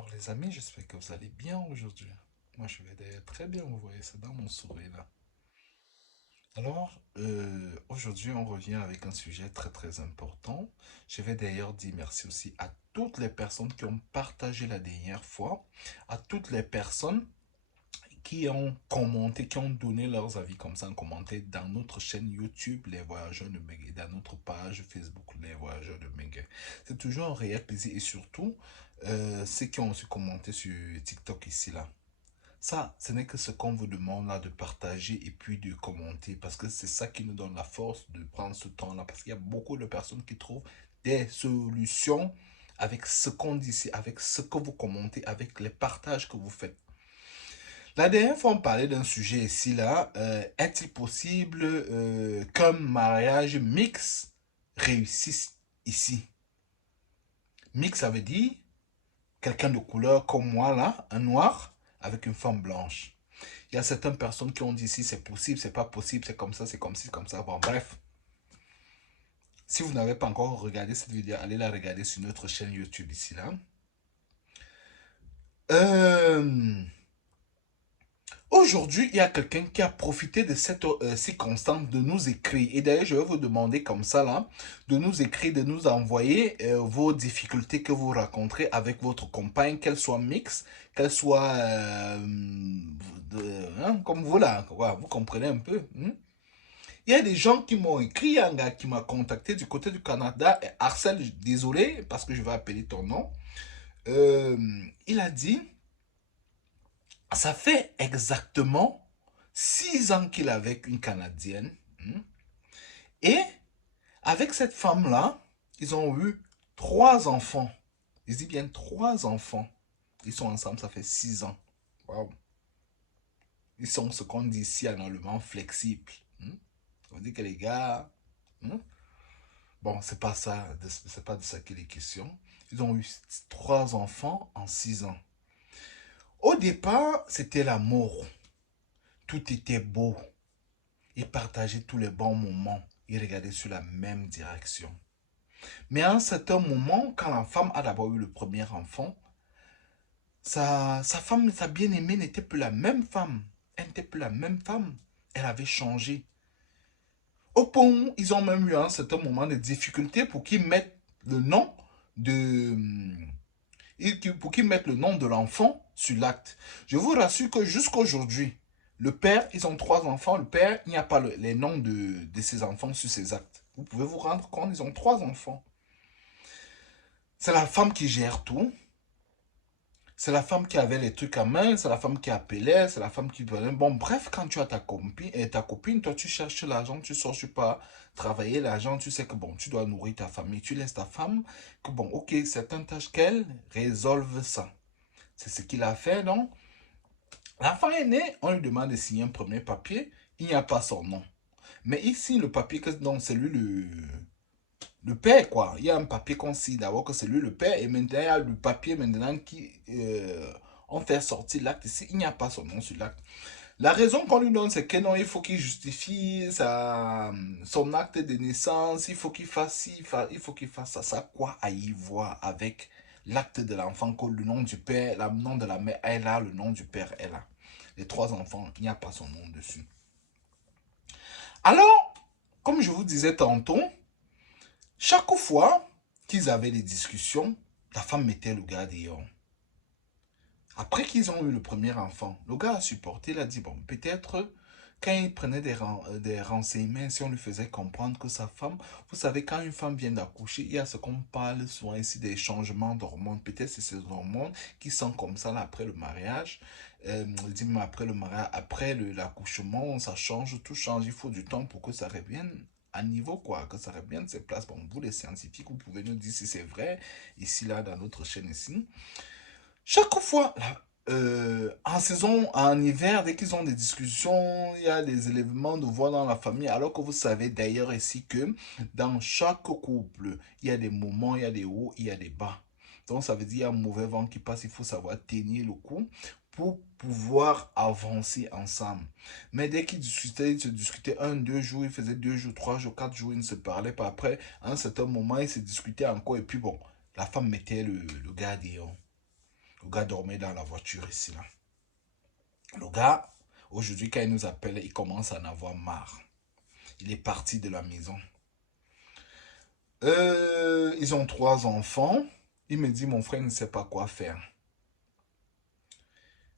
Alors les amis, j'espère que vous allez bien aujourd'hui. Moi je vais d'ailleurs très bien, vous voyez ça dans mon sourire là. Alors aujourd'hui on revient avec un sujet très très important. Je vais d'ailleurs dire merci aussi à toutes les personnes qui ont partagé la dernière fois, à toutes les personnes qui ont commenté, qui ont donné leurs avis comme ça en commenté dans notre chaîne YouTube Les Voyageurs de Mengue, dans notre page Facebook Les Voyageurs de Mengue. C'est toujours un réel plaisir et surtout ceux qui ont aussi commenté sur TikTok ici là. Ça, ce n'est que ce qu'on vous demande là de partager et puis de commenter parce que c'est ça qui nous donne la force de prendre ce temps-là parce qu'il y a beaucoup de personnes qui trouvent des solutions avec ce qu'on dit ici, avec ce que vous commentez, avec les partages que vous faites. La dernière fois, on parlait d'un sujet ici, là. Est-il possible qu'un mariage mix réussisse ici? Mix, ça veut dire quelqu'un de couleur comme moi, là, un noir, avec une femme blanche. Il y a certaines personnes qui ont dit si c'est possible, c'est pas possible, c'est comme ça, c'est comme ci, c'est comme ça. Bon, bref. Si vous n'avez pas encore regardé cette vidéo, allez la regarder sur notre chaîne YouTube ici, là. Euh, Aujourd'hui, il y a quelqu'un qui a profité de cette circonstance de nous écrire. Et d'ailleurs, je vais vous demander comme ça, là, de nous écrire, de nous envoyer vos difficultés que vous rencontrez avec votre compagne, qu'elle soit mixte, qu'elle soit comme vous, là. Ouais, vous comprenez un peu. Hein? Il y a des gens qui m'ont écrit, il y a un gars qui m'a contacté du côté du Canada. Et Arcel, désolé, parce que je vais appeler ton nom. Euh, il a dit... Ça fait exactement 6 ans qu'il est avec une Canadienne. Et avec cette femme-là, ils ont eu 3 enfants. Ils disent bien 3 enfants. Ils sont ensemble, ça fait 6 ans. Waouh. Ils sont ce qu'on dit ici annuellement flexibles. Ça veut dire que les gars... Bon, c'est pas ça, c'est pas de ça qu'il est question. Ils ont eu 3 enfants en 6 ans. Au départ, c'était l'amour. Tout était beau. Ils partageaient tous les bons moments. Ils regardaient sur la même direction. Mais à un certain moment, quand la femme a d'abord eu le premier enfant, sa femme, sa bien-aimée n'était plus la même femme. Elle n'était plus la même femme. Elle avait changé. Au point où ils ont même eu à un certain moment des difficultés pour qu'ils mettent le nom de... pour qu'ils mettent le nom de l'enfant sur l'acte. Je vous rassure que jusqu'aujourd'hui, le père, ils ont 3 enfants, le père, il n'y a pas les noms de ses enfants sur ses actes. Vous pouvez vous rendre compte, ils ont 3 enfants. C'est la femme qui gère tout. C'est la femme qui avait les trucs à main, c'est la femme qui appelait, c'est la femme qui venait. Bon, bref, quand tu as ta copine, toi, tu cherches l'argent, tu sors, tu pars travailler l'argent, tu sais que bon, tu dois nourrir ta famille. Tu laisses ta femme, que bon, ok, certaines tâches qu'elle résolve ça. C'est ce qu'il a fait, non? L'enfant est né, on lui demande de signer un premier papier, il n'y a pas son nom. Mais ici, le papier, donc c'est lui le père, quoi. Il y a un papier qu'on signe d'abord que c'est lui le père, et maintenant il y a le papier maintenant qui on fait sortir l'acte ici, il n'y a pas son nom sur l'acte. La raison qu'on lui donne, c'est que non, il faut qu'il justifie son acte de naissance, il faut qu'il fasse ci, il faut qu'il fasse ça. Ça quoi à y voir avec l'acte de l'enfant, que le nom du père, le nom de la mère est là, le nom du père est là. Les 3 enfants, il n'y a pas son nom dessus. Alors, comme je vous disais tantôt, chaque fois qu'ils avaient des discussions, la femme mettait le gars dehors. Après qu'ils ont eu le premier enfant, le gars a supporté, il a dit, bon, peut-être quand il prenait des renseignements, si on lui faisait comprendre que sa femme, vous savez, quand une femme vient d'accoucher, il y a ce qu'on parle souvent ici des changements d'hormones. Peut-être c'est ces hormones qui sont comme ça là, après le mariage. Il dit même après le mariage, après l'accouchement, ça change, tout change. Il faut du temps pour que ça revienne à niveau, quoi, que ça revienne ses places. Bon, vous les scientifiques, vous pouvez nous dire si c'est vrai, ici, là, dans notre chaîne ici. Chaque fois, là, en saison, en hiver, dès qu'ils ont des discussions, il y a des éléments de voix dans la famille, alors que vous savez d'ailleurs ici que dans chaque couple, il y a des moments, il y a des hauts, il y a des bas. Donc ça veut dire qu'il y a un mauvais vent qui passe, il faut savoir tenir le coup pour pouvoir avancer ensemble. Mais dès ils se discutaient 1, 2 jours, ils faisaient 2 jours, 3 jours, 4 jours, ils ne se parlaient pas. Après, à un certain moment, ils se discutaient encore et puis bon, la femme mettait le gars dehors. Le gars dormait dans la voiture ici, là. Le gars, aujourd'hui, quand il nous appelle, il commence à en avoir marre. Il est parti de la maison. Ils ont 3 enfants. Il me dit, mon frère ne sait pas quoi faire.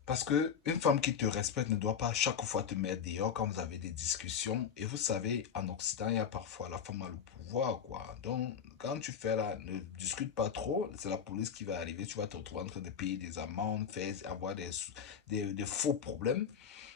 Parce que une femme qui te respecte ne doit pas chaque fois te mettre dehors quand vous avez des discussions. Et vous savez, en Occident, il y a parfois la femme a le pouvoir, quoi. Donc, quand tu fais là, ne discute pas trop. C'est la police qui va arriver. Tu vas te retrouver en train de payer des amendes, avoir des faux problèmes.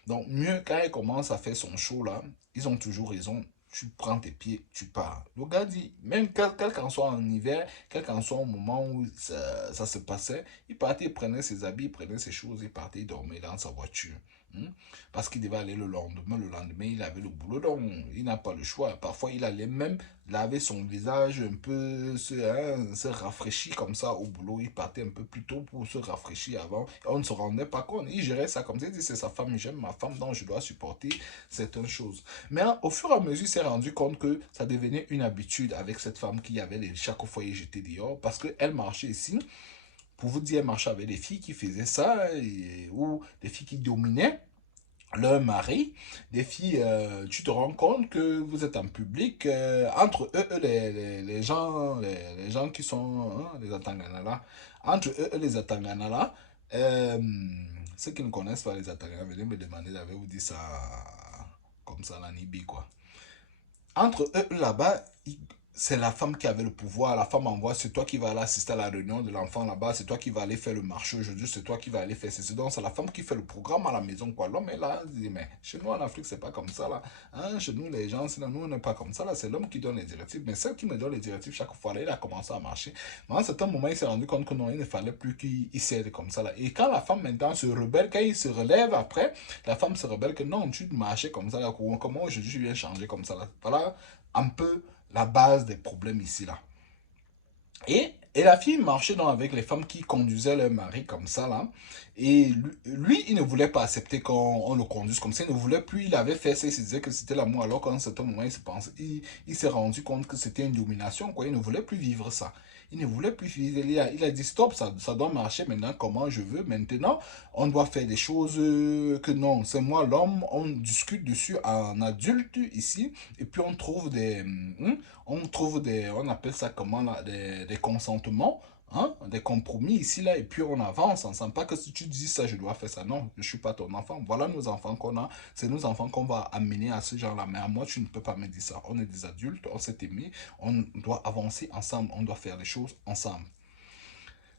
Donc, mieux quand elle commence à faire son show là, ils ont toujours raison. Tu prends tes pieds, tu pars. Le gars dit, même quel qu'en soit en hiver, quel qu'en soit au moment où ça se passait, il partait, il prenait ses habits, il prenait ses choses, il partait, il dormait dans sa voiture. Hmm? Parce qu'il devait aller le lendemain. Le lendemain, il avait le boulot, donc il n'a pas le choix. Parfois, il allait même laver son visage un peu, se rafraîchir comme ça au boulot. Il partait un peu plus tôt pour se rafraîchir avant. On ne se rendait pas compte. Il gérait ça comme ça. Il dit, c'est sa femme, j'aime ma femme, donc je dois supporter certaines choses. Mais au fur et à mesure, il s'est rendu compte que ça devenait une habitude avec cette femme qui avait chaque foyer jeté dehors. Parce qu'elle marchait ici. Pour vous dire, elle marchait avec des filles qui faisaient ça, ou des filles qui dominaient leur mari, des filles, tu te rends compte que vous êtes en public, entre eux, les gens qui sont, hein, les Atangana entre eux, les Atangana euh, ceux qui ne connaissent pas les Atangana, venez me demander, j'avais vous dit ça comme ça, la Nibi, quoi. Entre eux, là-bas, c'est la femme qui avait le pouvoir. La femme envoie, c'est toi qui vas aller assister à la réunion de l'enfant là-bas, c'est toi qui vas aller faire le marché aujourd'hui, c'est toi qui vas aller faire ceci. Donc, c'est la femme qui fait le programme à la maison, quoi. L'homme est là, il dit, mais chez nous en Afrique, c'est pas comme ça, là. Hein, chez nous, les gens, nous, on n'est pas comme ça, là. C'est l'homme qui donne les directives. Mais celle qui me donne les directives chaque fois, là, il a commencé à marcher. Mais à un certain moment, il s'est rendu compte que non, il ne fallait plus qu'il cède comme ça, là. Et quand la femme, maintenant, se rebelle, quand il se relève après, la femme se rebelle que non, tu marchais comme ça, là. Comment aujourd'hui, je viens changer comme ça, là. Voilà un peu la base des problèmes ici, là. Et la fille marchait donc avec les femmes qui conduisaient leur mari comme ça, là. Et lui, il ne voulait pas accepter qu'on le conduise comme ça. Il ne voulait plus. Il avait fait ça. Il se disait que c'était l'amour. Alors qu'à un certain moment, il s'est rendu compte que c'était une domination, quoi. Il ne voulait plus vivre ça. Il ne voulait plus vivre. Il a dit stop, ça doit marcher maintenant comment je veux. Maintenant, on doit faire des choses que non. C'est moi l'homme. On discute dessus en adulte ici. Et puis on trouve on appelle ça comment là, des consentements, hein, des compromis ici, là, et puis on avance ensemble. Pas que si tu dis ça, je dois faire ça. Non, je ne suis pas ton enfant. Voilà nos enfants qu'on a. C'est nos enfants qu'on va amener à ce genre-là. Mais à moi, tu ne peux pas me dire ça. On est des adultes, on s'est aimés, on doit avancer ensemble, on doit faire les choses ensemble.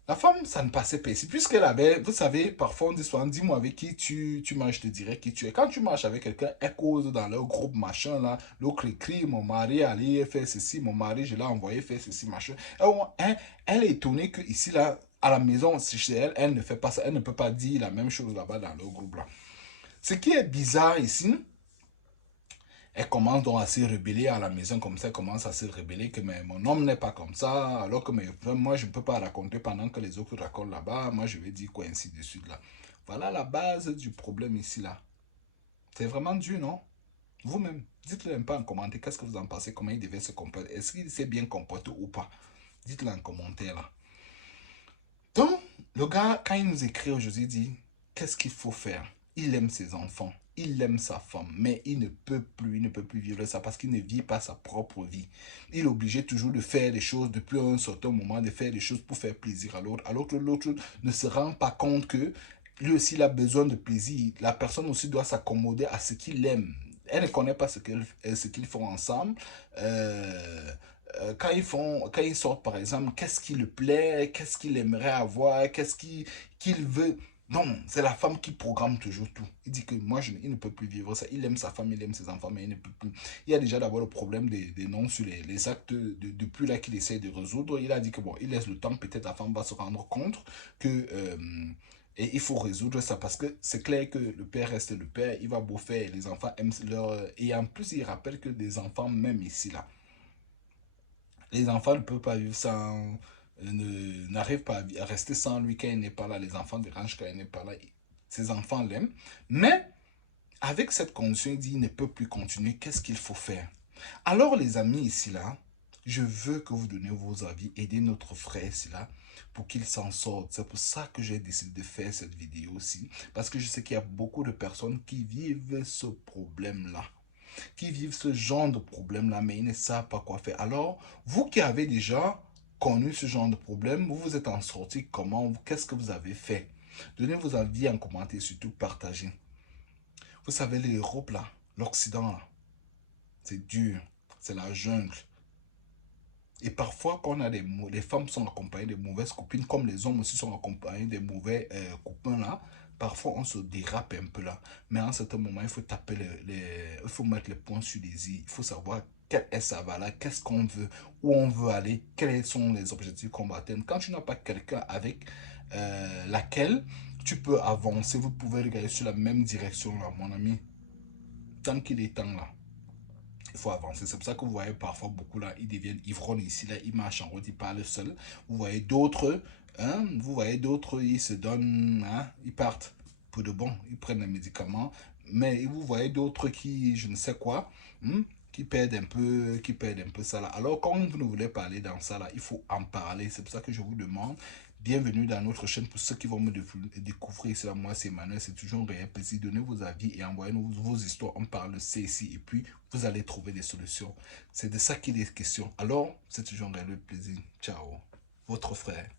La femme, ça ne passait pas ici. Puisqu'elle avait, vous savez, parfois on dit souvent, dis-moi avec qui tu marches, je te dirai qui tu es. Quand tu marches avec quelqu'un, elle cause dans leur groupe, machin, là, l'autre écrit, mon mari allait faire ceci, mon mari, je l'ai envoyé faire ceci, machin. Elle est étonnée que ici, là, à la maison, chez elle, elle ne fait pas ça. Elle ne peut pas dire la même chose là-bas dans leur groupe, là. Ce qui est bizarre ici, elle commence donc à se rebeller à la maison comme ça, elle commence à se rebeller que mais, mon homme n'est pas comme ça, alors que mais, moi je ne peux pas raconter pendant que les autres racontent là-bas, moi je vais dire quoi ainsi de suite là. Voilà la base du problème ici là. C'est vraiment dur, non? Vous-même, dites-le un peu en commentaire, qu'est-ce que vous en pensez, comment il devait se comporter, est-ce qu'il s'est bien comporté ou pas? Dites-le en commentaire là. Donc, le gars, quand il nous écrit aujourd'hui, il dit, qu'est-ce qu'il faut faire? Il aime ses enfants, il aime sa femme, mais il ne peut plus vivre ça parce qu'il ne vit pas sa propre vie. Il est obligé toujours de faire des choses depuis un certain moment, de faire des choses pour faire plaisir à l'autre, alors que l'autre ne se rend pas compte que lui aussi il a besoin de plaisir. La personne aussi doit s'accommoder à ce qu'il aime. Elle ne connaît pas ce qu'ils font ensemble. Quand ils sortent, par exemple, qu'est-ce qui le plaît, qu'est-ce qu'il aimerait avoir, qu'il veut. Non, c'est la femme qui programme toujours tout. Il dit que moi, il ne peut plus vivre ça. Il aime sa femme, il aime ses enfants, mais il ne peut plus. Il y a déjà d'abord le problème des noms sur les actes depuis là qu'il essaie de résoudre. Il a dit que bon, il laisse le temps, peut-être la femme va se rendre compte que et il faut résoudre ça parce que c'est clair que le père reste le père, il va beau faire, les enfants aiment leur. Et en plus, il rappelle que des enfants, même ici, là, les enfants ne peuvent pas vivre sans. N'arrivent pas à rester sans lui quand il n'est pas là. Les enfants dérangent quand il n'est pas là. Ses enfants l'aiment. Mais avec cette condition, il dit il ne peut plus continuer. Qu'est-ce qu'il faut faire? Alors, les amis, ici, là, Je veux que vous donnez vos avis, aidez notre frère là pour qu'il s'en sorte. C'est pour ça que j'ai décidé de faire cette vidéo aussi. Parce que je sais qu'il y a beaucoup de personnes qui vivent ce problème-là, qui vivent ce genre de problème-là, mais ils ne savent pas quoi faire. Alors, vous qui avez déjà connu ce genre de problème, vous vous êtes en sorti comment? Qu'est-ce que vous avez fait? Donnez vos avis en commentaire, surtout partagez. Vous savez, l'Europe là, l'Occident là, c'est dur, c'est la jungle. Et parfois, quand on a les femmes sont accompagnées de mauvaises copines, comme les hommes aussi sont accompagnés de mauvais copains là, parfois on se dérape un peu là. Mais à un certain moment, il faut taper il faut mettre les points sur les i. Il faut savoir quelle est sa valeur, qu'est-ce qu'on veut, où on veut aller, quels sont les objectifs qu'on va atteindre. Quand tu n'as pas quelqu'un avec laquelle tu peux avancer, vous pouvez regarder sur la même direction là, mon ami. Tant qu'il est temps là, il faut avancer. C'est pour ça que vous voyez parfois beaucoup là, ils deviennent ivrognes ici, là, ils marchent en route, ils parlent seuls. Vous voyez d'autres, ils se donnent, hein, ils partent pour de bon, ils prennent les médicaments. Mais vous voyez d'autres qui, je ne sais quoi, qui perdent un peu ça là. Alors, quand vous ne voulez pas aller dans ça là, il faut en parler. C'est pour ça que je vous demande, bienvenue dans notre chaîne. Pour ceux qui vont me découvrir, c'est moi, c'est Emmanuel. C'est toujours un réel plaisir. Donnez vos avis et envoyez-nous vos histoires. On parle c'est ici et puis vous allez trouver des solutions. C'est de ça qu'il est question. Alors, c'est toujours un réel plaisir. Ciao. Votre frère.